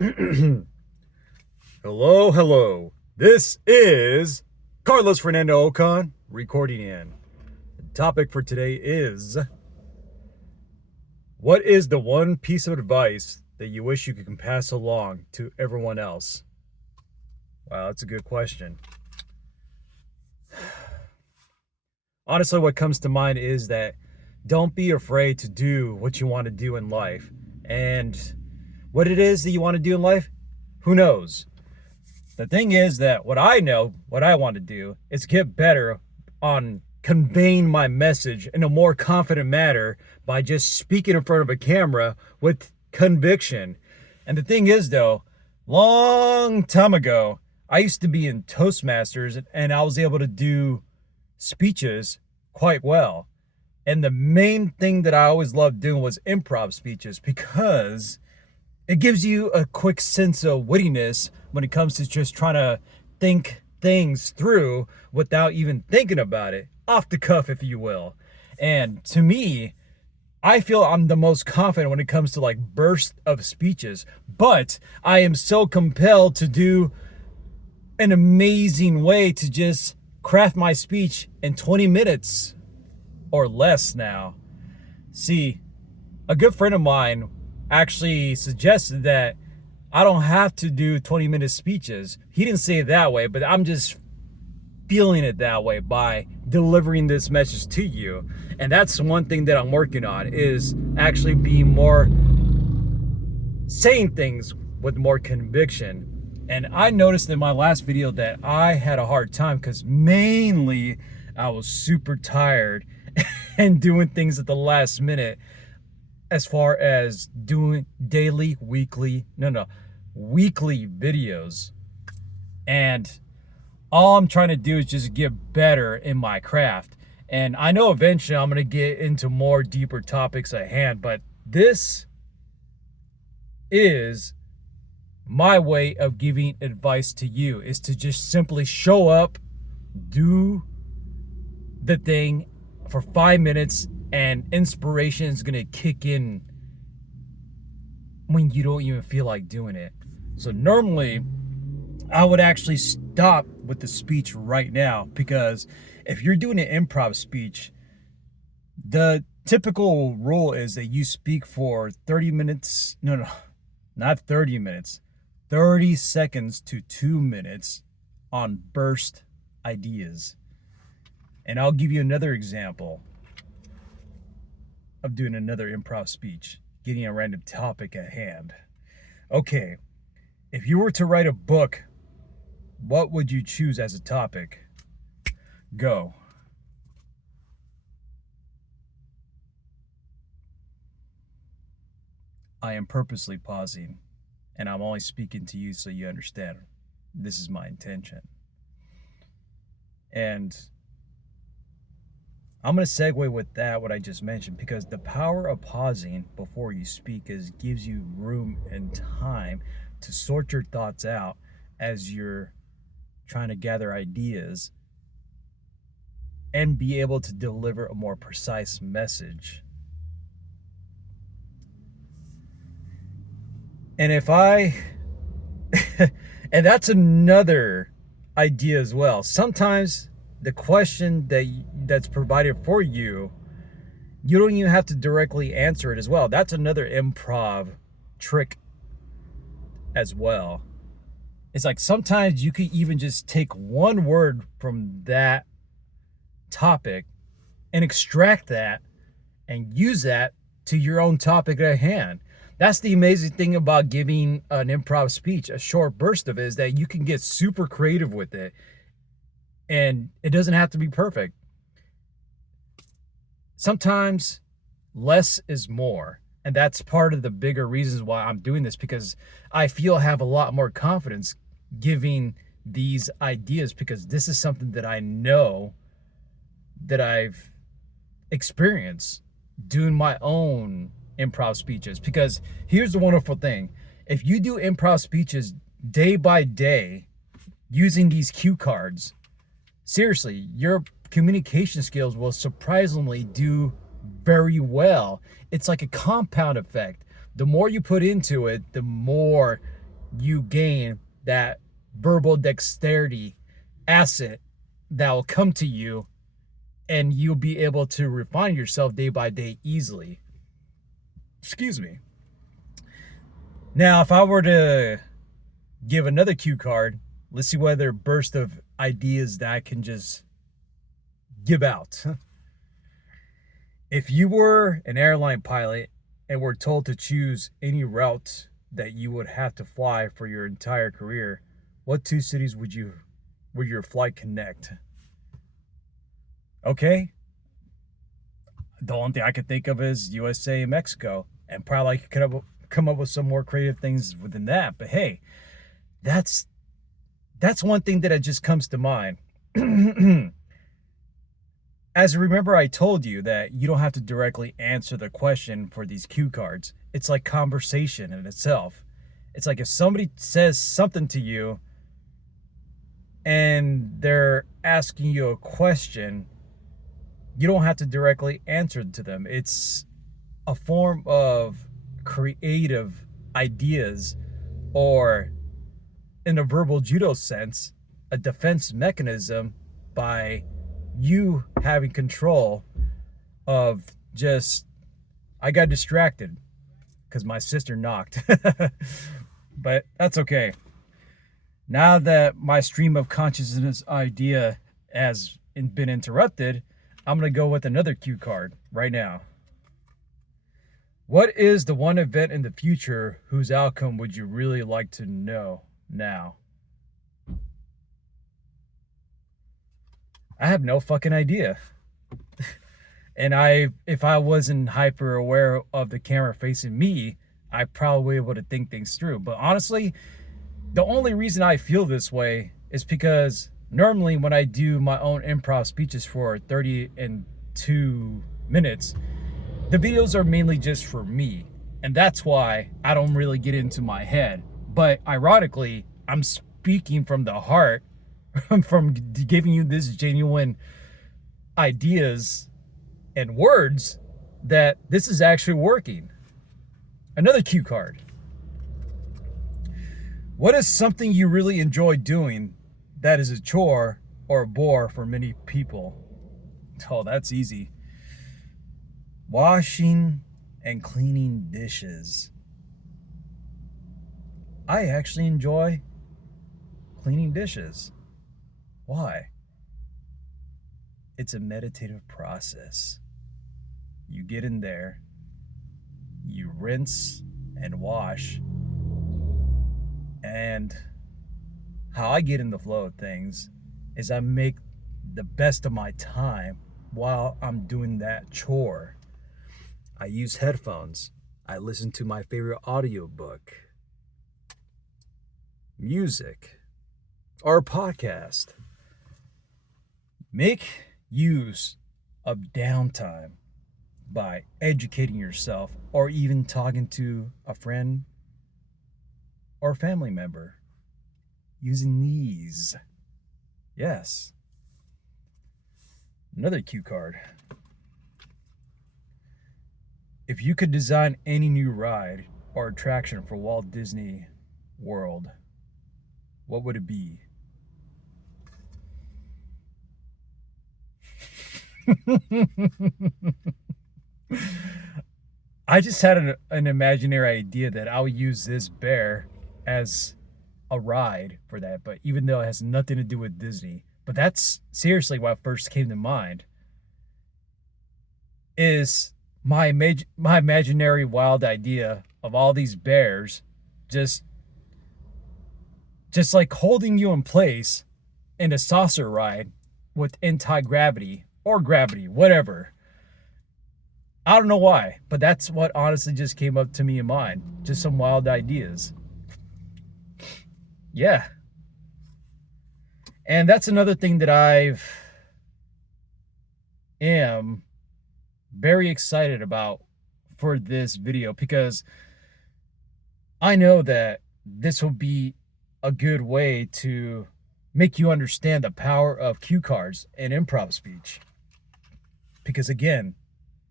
Hello, hello. This is Carlos Fernando Ocon recording in. The topic for today is: what is the one piece of advice that you wish you could pass along to everyone else? Wow, that's a good question. Honestly, what comes to mind is that don't be afraid to do what you want to do in life. And what it is that you want to do in life, who knows? The thing is that what I know, what I want to do, is get better on conveying my message in a more confident manner by just speaking in front of a camera with conviction. And the thing is, though, long time ago, I used to be in Toastmasters and I was able to do speeches quite well. And the main thing that I always loved doing was improv speeches because it gives you a quick sense of wittiness when it comes to just trying to think things through without even thinking about it, off the cuff, if you will. And to me, I feel I'm the most confident when it comes to like bursts of speeches, but I am so compelled to do an amazing way to just craft my speech in 20 minutes or less now. See, a good friend of mine actually suggested that I don't have to do 20-minute speeches. He didn't say it that way, but I'm just feeling it that way by delivering this message to you. And that's one thing that I'm working on, is actually being more, saying things with more conviction. And I noticed in my last video that I had a hard time because mainly I was super tired and doing things at the last minute, as far as doing weekly videos. And all I'm trying to do is just get better in my craft. And I know eventually I'm going to get into more deeper topics at hand, but this is my way of giving advice to you, is to just simply show up, do the thing for 5 minutes, and inspiration is going to kick in when you don't even feel like doing it. So normally I would actually stop with the speech right now, because if you're doing an improv speech, the typical rule is that you speak for 30 minutes. No, not 30 minutes. 30 seconds to 2 minutes on burst ideas. And I'll give you another example of doing another improv speech, getting a random topic at hand. Okay, if you were to write a book, what would you choose as a topic? Go. I am purposely pausing, and I'm only speaking to you so you understand. This is my intention. And I'm going to segue with that, what I just mentioned, because the power of pausing before you speak gives you room and time to sort your thoughts out as you're trying to gather ideas and be able to deliver a more precise message. And and that's another idea as well. Sometimes the question that's provided for you, you don't even have to directly answer it as well. That's another improv trick as well. It's like sometimes you could even just take one word from that topic and extract that and use that to your own topic at hand. That's the amazing thing about giving an improv speech, a short burst of it, is that you can get super creative with it. And it doesn't have to be perfect. Sometimes less is more. And that's part of the bigger reasons why I'm doing this, because I feel I have a lot more confidence giving these ideas, because this is something that I know that I've experienced doing my own improv speeches. Because here's the wonderful thing. If you do improv speeches day by day using these cue cards, seriously, your communication skills will surprisingly do very well. It's like a compound effect. The more you put into it, the more you gain that verbal dexterity asset that will come to you, and you'll be able to refine yourself day by day easily. Excuse me. Now, if I were to give another cue card, let's see whether a burst of ideas that I can just give out. If you were an airline pilot and were told to choose any route that you would have to fly for your entire career, what two cities would your flight connect? Okay. The only thing I could think of is USA and Mexico, and probably I could come up with some more creative things within that. But hey, that's one thing that just comes to mind. As remember, I told you that you don't have to directly answer the question for these cue cards. It's like conversation in itself. It's like if somebody says something to you and they're asking you a question, you don't have to directly answer to them. It's a form of creative ideas, or in a verbal judo sense, a defense mechanism by you having control of just, I got distracted because my sister knocked. But that's okay. Now that my stream of consciousness idea has been interrupted, I'm going to go with another cue card right now. What is the one event in the future whose outcome would you really like to know now? I have no fucking idea. And if I wasn't hyper aware of the camera facing me, I probably able to think things through. But honestly, the only reason I feel this way is because normally when I do my own improv speeches for 32 minutes, the videos are mainly just for me. And that's why I don't really get into my head. But ironically, I'm speaking from the heart, from giving you this genuine ideas and words, that this is actually working. Another cue card. What is something you really enjoy doing that is a chore or a bore for many people? Oh, that's easy. Washing and cleaning dishes. I actually enjoy cleaning dishes. Why? It's a meditative process. You get in there, you rinse and wash, and how I get in the flow of things is I make the best of my time while I'm doing that chore. I use headphones. I listen to my favorite audiobook, music, or a podcast. Make use of downtime by educating yourself, or even talking to a friend or family member using these. Yes. Another cue card. If you could design any new ride or attraction for Walt Disney World, what would it be? I just had an imaginary idea that I'll use this bear as a ride for that, but even though it has nothing to do with Disney, but that's seriously what first came to mind, is my imaginary wild idea of all these bears just like holding you in place in a saucer ride with anti-gravity or gravity, whatever. I don't know why, but that's what honestly just came up to me in mind. Just some wild ideas. Yeah. And that's another thing that am very excited about for this video, because I know that this will be a good way to make you understand the power of cue cards and improv speech. Because again,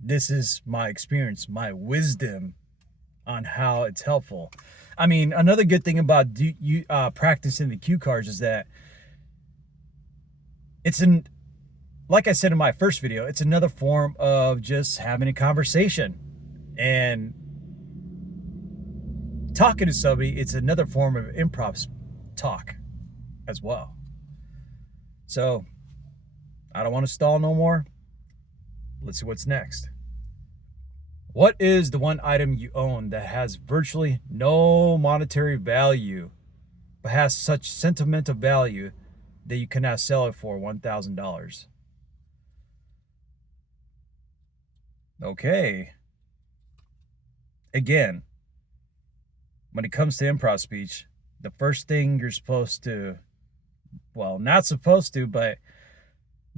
this is my experience, my wisdom on how it's helpful. I mean, another good thing about practicing the cue cards is that it's like I said in my first video, it's another form of just having a conversation and talking to somebody. It's another form of improv talk as well. So I don't want to stall no more. Let's see what's next. What is the one item you own that has virtually no monetary value, but has such sentimental value that you cannot sell it for $1,000? Okay. Again, when it comes to improv speech, the first thing you're supposed to, well, not supposed to, but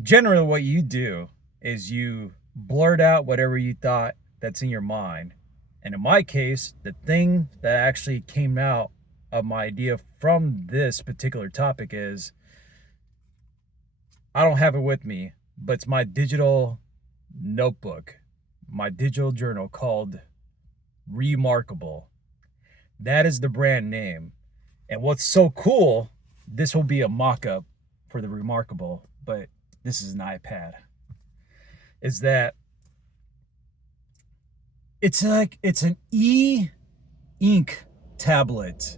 generally what you do is you blurt out whatever you thought that's in your mind. And in my case, the thing that actually came out of my idea from this particular topic is, I don't have it with me, but it's my digital notebook, my digital journal called Remarkable. That is the brand name. And what's so cool, this will be a mock-up for the Remarkable, but this is an iPad, is that it's an e-ink tablet.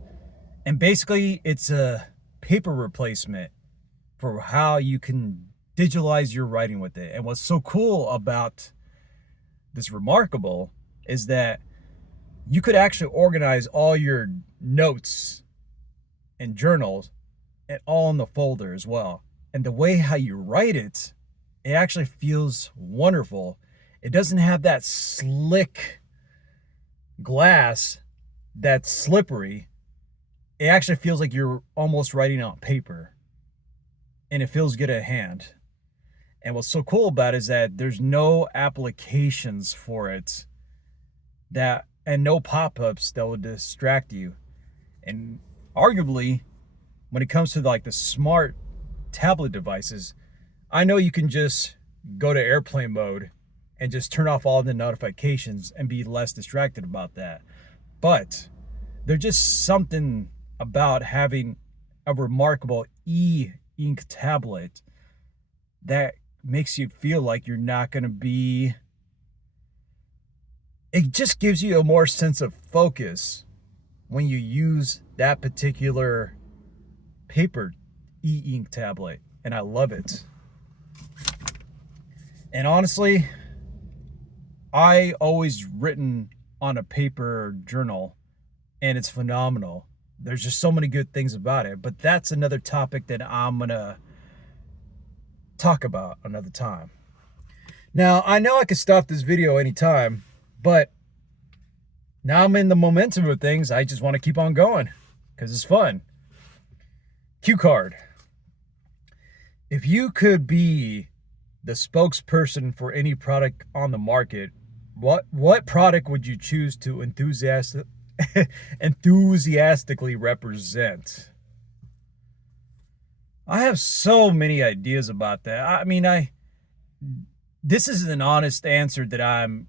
And basically it's a paper replacement for how you can digitalize your writing with it. And what's so cool about this Remarkable is that you could actually organize all your notes and journals and all in the folder as well. And the way how you write it, it actually feels wonderful. It doesn't have that slick glass that's slippery. It actually feels like you're almost writing on paper, and it feels good at hand. And what's so cool about it is that there's no applications for it and no pop-ups that will distract you. And arguably, when it comes to like the smart tablet devices, I know you can just go to airplane mode and just turn off all the notifications and be less distracted about that. But there's just something about having a Remarkable e-ink tablet that makes you feel like you're not going to be, it just gives you a more sense of focus when you use that particular paper e-ink tablet, and I love it. And honestly, I always written on a paper journal, and it's phenomenal. There's just so many good things about it, but that's another topic that I'm gonna talk about another time. Now, I know I could stop this video anytime, but now I'm in the momentum of things. I just want to keep on going because it's fun. Cue card. If you could be the spokesperson for any product on the market, what product would you choose to enthusiastically represent? I have so many ideas about that. I mean, this is an honest answer that I'm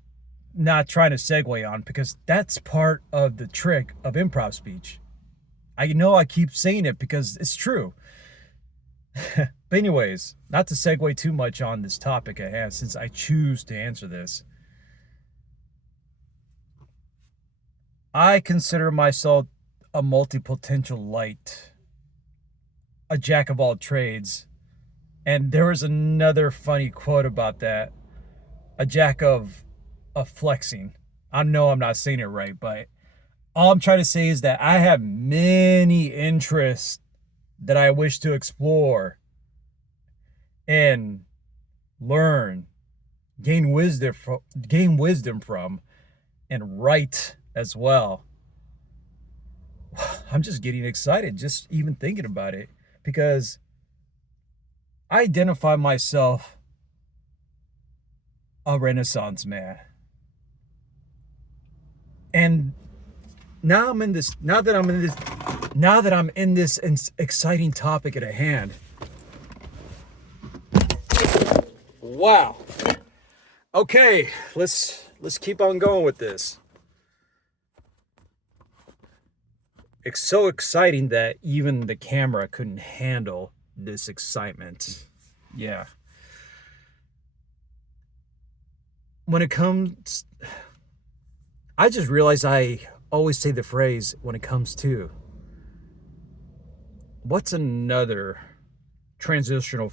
not trying to segue on, because that's part of the trick of improv speech. I know I keep saying it because it's true. But anyways, not to segue too much on this topic at hand, since I choose to answer this. I consider myself a multi-potential light, a jack of all trades. And there was another funny quote about that. A jack of flexing. I know I'm not saying it right, but all I'm trying to say is that I have many interests that I wish to explore and learn, gain wisdom from, and write as well. I'm just getting excited just even thinking about it, because I identify myself a Renaissance man. And now that I'm in this exciting topic at hand. Wow. Okay, let's keep on going with this. it's so exciting that even the camera couldn't handle this excitement. Yeah. When it comes, I just realized I always say the phrase when it comes to. What's another transitional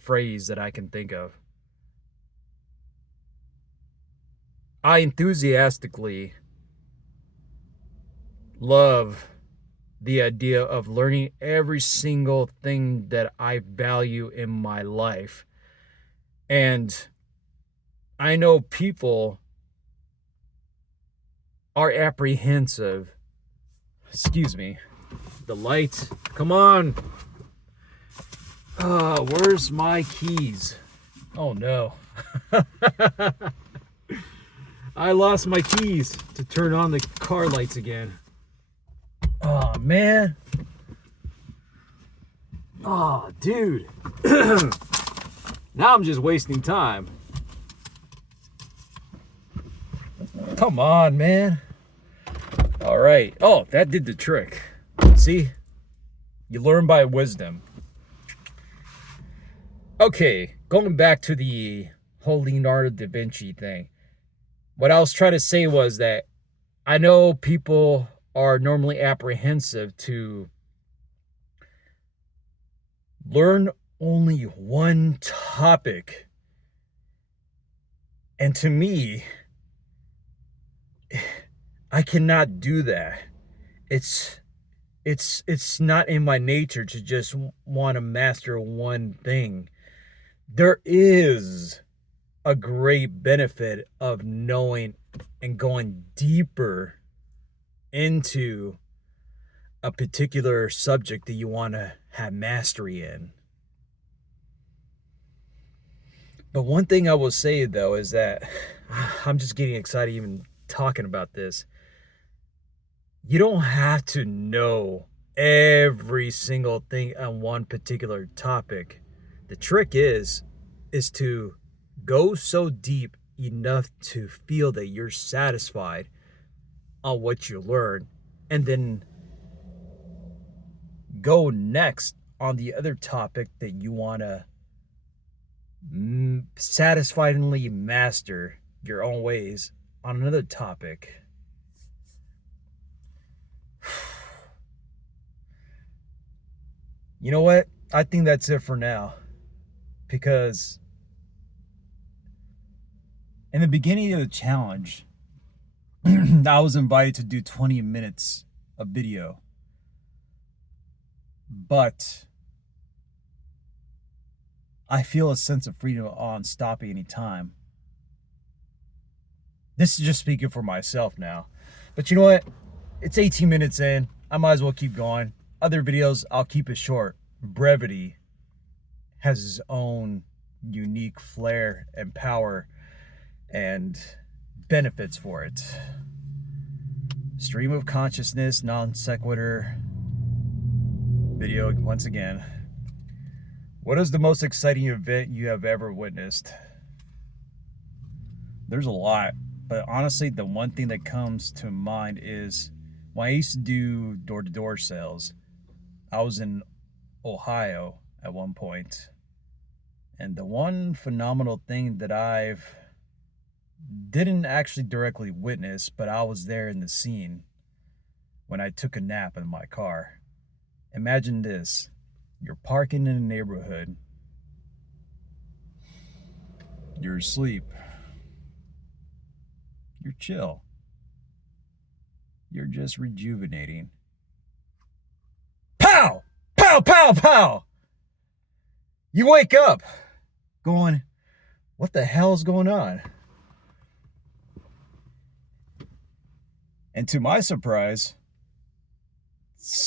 phrase that I can think of? I enthusiastically love the idea of learning every single thing that I value in my life. And I know people are apprehensive. Excuse me. The light. Come on. Where's my keys? Oh no. I lost my keys to turn on the car lights again. Oh man. Oh dude. Now I'm just wasting time. Come on, man. All right. Oh, that did the trick. See? You learn by wisdom. Okay, going back to the whole Leonardo da Vinci thing. What I was trying to say was that I know people are normally apprehensive to learn only one topic. And to me, I cannot do that. It's not in my nature to just want to master one thing. There is a great benefit of knowing and going deeper into a particular subject that you want to have mastery in. But one thing I will say though is that I'm just getting excited even talking about this. You don't have to know every single thing on one particular topic. The trick is to go so deep enough to feel that you're satisfied on what you learn, and then go next on the other topic that you want to satisfyingly master your own ways on another topic. You know what? I think that's it for now. Because in the beginning of the challenge, I was invited to do 20 minutes of video. But I feel a sense of freedom on stopping any time. This is just speaking for myself now. But you know what? It's 18 minutes in. I might as well keep going. Other videos, I'll keep it short. Brevity has its own unique flair and power and benefits for it. Stream of consciousness, non sequitur video once again. What is the most exciting event you have ever witnessed? There's a lot, but honestly, the one thing that comes to mind is when I used to do door-to-door sales. I was in Ohio at one point, and the one phenomenal thing that I've didn't actually directly witness, but I was there in the scene when I took a nap in my car. Imagine this. You're parking in a neighborhood. You're asleep. You're chill. You're just rejuvenating. Pow! Pow, pow, pow! You wake up going, what the hell's going on? And to my surprise,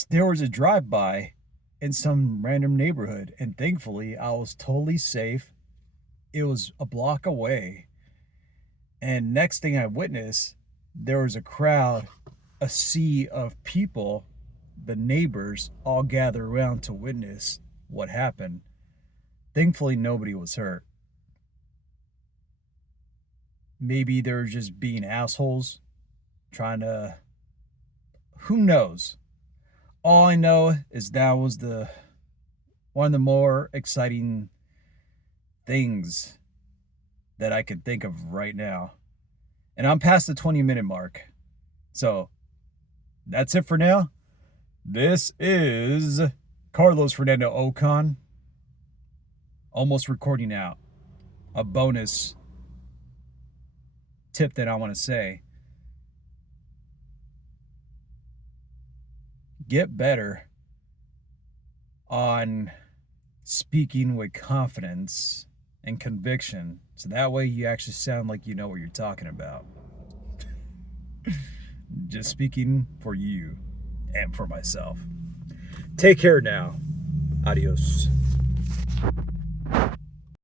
there was a drive-by in some random neighborhood, and thankfully I was totally safe. It was a block away, and next thing I witnessed, there was a crowd, a sea of people, the neighbors all gathered around to witness what happened. Thankfully nobody was hurt. Maybe they were just being assholes, trying to, who knows? All I know is that was the one of the more exciting things that I could think of right now. And I'm past the 20-minute mark. So that's it for now. This is Carlos Fernando Ocon, almost recording out. A bonus tip that I want to say: get better on speaking with confidence and conviction, so that way you actually sound like you know what you're talking about. Just speaking for you and for myself. Take care now. Adios.